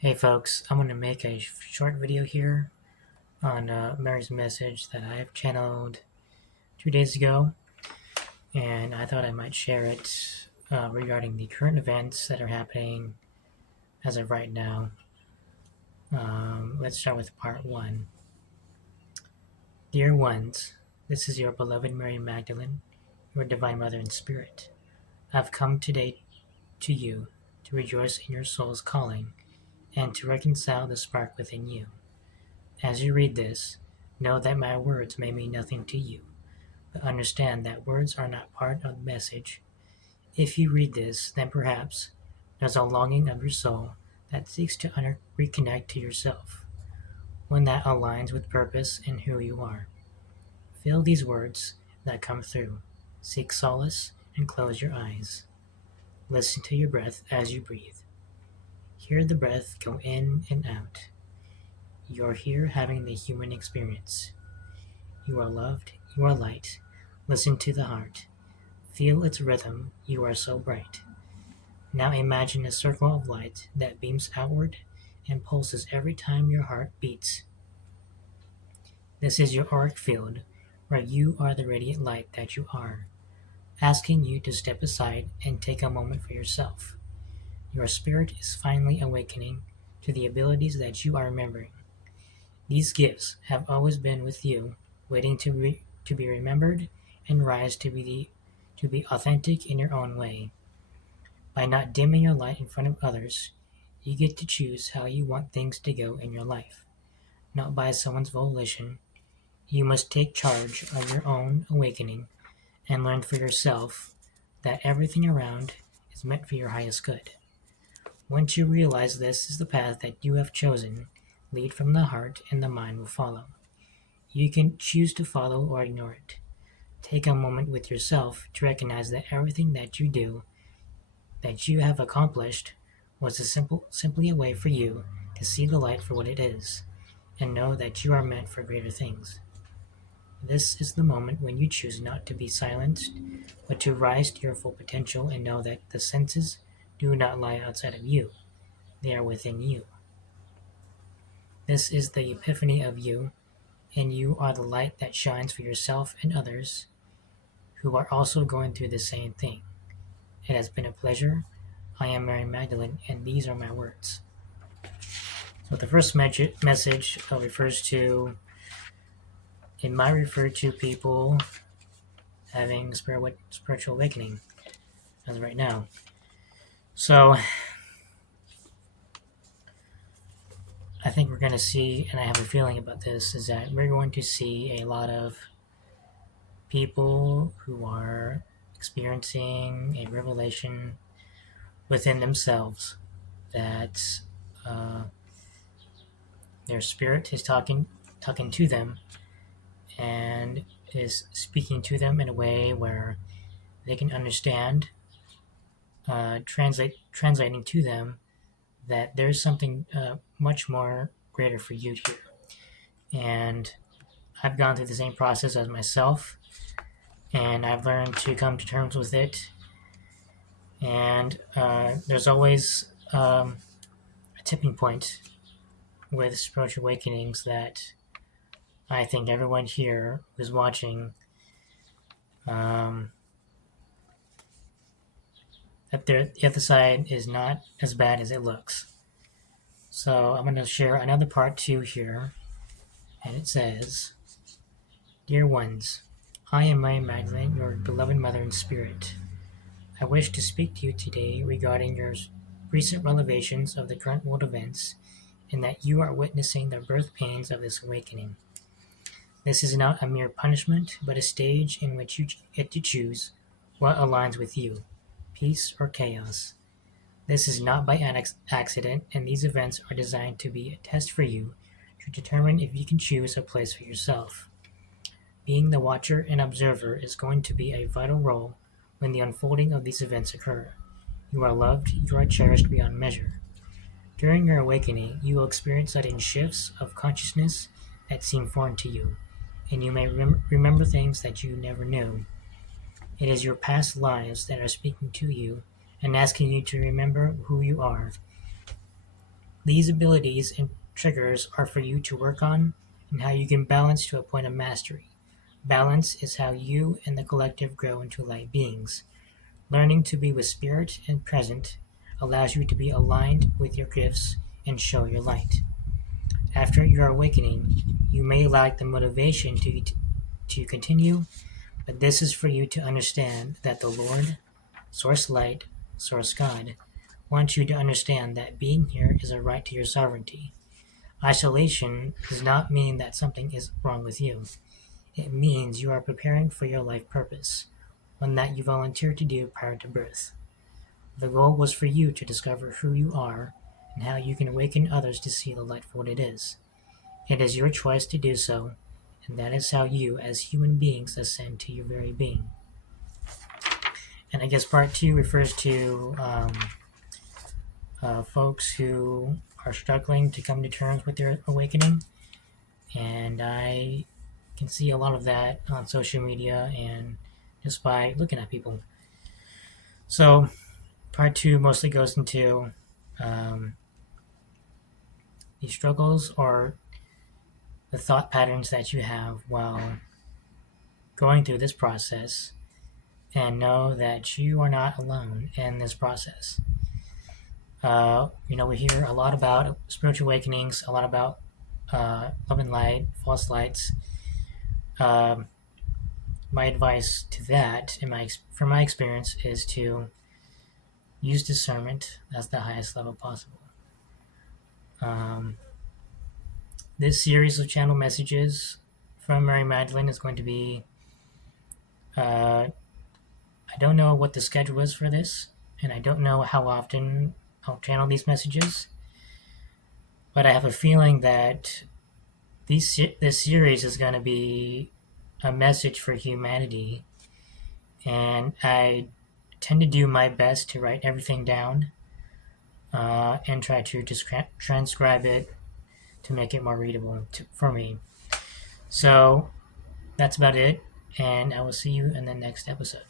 Hey folks, I'm going to make a short video here on Mary's message that I have channeled 2 days ago, and I thought I might share it regarding the current events that are happening as of right now. Let's start with part 1. Dear ones, this is your beloved Mary Magdalene, your Divine Mother in Spirit. I've come today to you to rejoice in your soul's calling and to reconcile the spark within you. As you read this, know that my words may mean nothing to you, but understand that words are not part of the message. If you read this, then perhaps there's a longing of your soul that seeks to reconnect to yourself, one that aligns with purpose and who you are. Feel these words that come through. Seek solace and close your eyes. Listen to your breath as you breathe. Hear the breath go in and out. You're here having the human experience. You are loved, you are light. Listen to the heart. Feel its rhythm, you are so bright. Now imagine a circle of light that beams outward and pulses every time your heart beats. This is your auric field, where you are the radiant light that you are, asking you to step aside and take a moment for yourself. Your spirit is finally awakening to the abilities that you are remembering. These gifts have always been with you, waiting to be remembered and rise to be authentic in your own way. By not dimming your light in front of others, you get to choose how you want things to go in your life, not by someone's volition. You must take charge of your own awakening and learn for yourself that everything around is meant for your highest good. Once you realize this is the path that you have chosen, lead from the heart and the mind will follow. You can choose to follow or ignore it. Take a moment with yourself to recognize that everything that you do, that you have accomplished, was simply a way for you to see the light for what it is, and know that you are meant for greater things. This is the moment when you choose not to be silenced, but to rise to your full potential and know that the senses do not lie outside of you. They are within you. This is the epiphany of you, and you are the light that shines for yourself and others who are also going through the same thing. It has been a pleasure. I am Mary Magdalene, and these are my words. So the first message refers to, it might refer to people having spiritual awakening as of right now. So I think we're going to see, and I have a feeling about this, is that we're going to see a lot of people who are experiencing a revelation within themselves that their spirit is talking to them and is speaking to them in a way where they can understand, translating to them that there's something much more greater for you here. And I've gone through the same process as myself, and I've learned to come to terms with it. And there's always a tipping point with spiritual awakenings that I think everyone here who's watching, that the other side is not as bad as it looks. So I'm going to share another part 2 here, and it says, Dear ones, I am Mary Magdalene, your beloved mother in spirit. I wish to speak to you today regarding your recent revelations of the current world events, and that you are witnessing the birth pains of this awakening. This is not a mere punishment, but a stage in which you get to choose what aligns with you, peace or chaos. This is not by accident, and these events are designed to be a test for you to determine if you can choose a place for yourself. Being the watcher and observer is going to be a vital role when the unfolding of these events occur. You are loved, you are cherished beyond measure. During your awakening, you will experience sudden shifts of consciousness that seem foreign to you, and you may remember things that you never knew. It is your past lives that are speaking to you and asking you to remember who you are. These abilities and triggers are for you to work on and how you can balance to a point of mastery. Balance is how you and the collective grow into light beings. Learning to be with spirit and present allows you to be aligned with your gifts and show your light. After your awakening, you may lack the motivation to continue, but this is for you to understand that the Lord, Source Light, Source God, wants you to understand that being here is a right to your sovereignty. Isolation does not mean that something is wrong with you. It means you are preparing for your life purpose, one that you volunteered to do prior to birth. The goal was for you to discover who you are and how you can awaken others to see the light for what it is. It is your choice to do so, and that is how you, as human beings, ascend to your very being. And I guess part 2 refers to folks who are struggling to come to terms with their awakening. And I can see a lot of that on social media and just by looking at people. So part 2 mostly goes into these struggles or the thought patterns that you have while going through this process, and know that you are not alone in this process. We hear a lot about spiritual awakenings, a lot about love and light, false lights. My advice to that, from my experience, is to use discernment as the highest level possible. This series of channel messages from Mary Magdalene is going to be, I don't know what the schedule is for this, and I don't know how often I'll channel these messages, but I have a feeling that this series is going to be a message for humanity, and I tend to do my best to write everything down and try to just transcribe it to make it more readable for me. So that's about it, and I will see you in the next episode.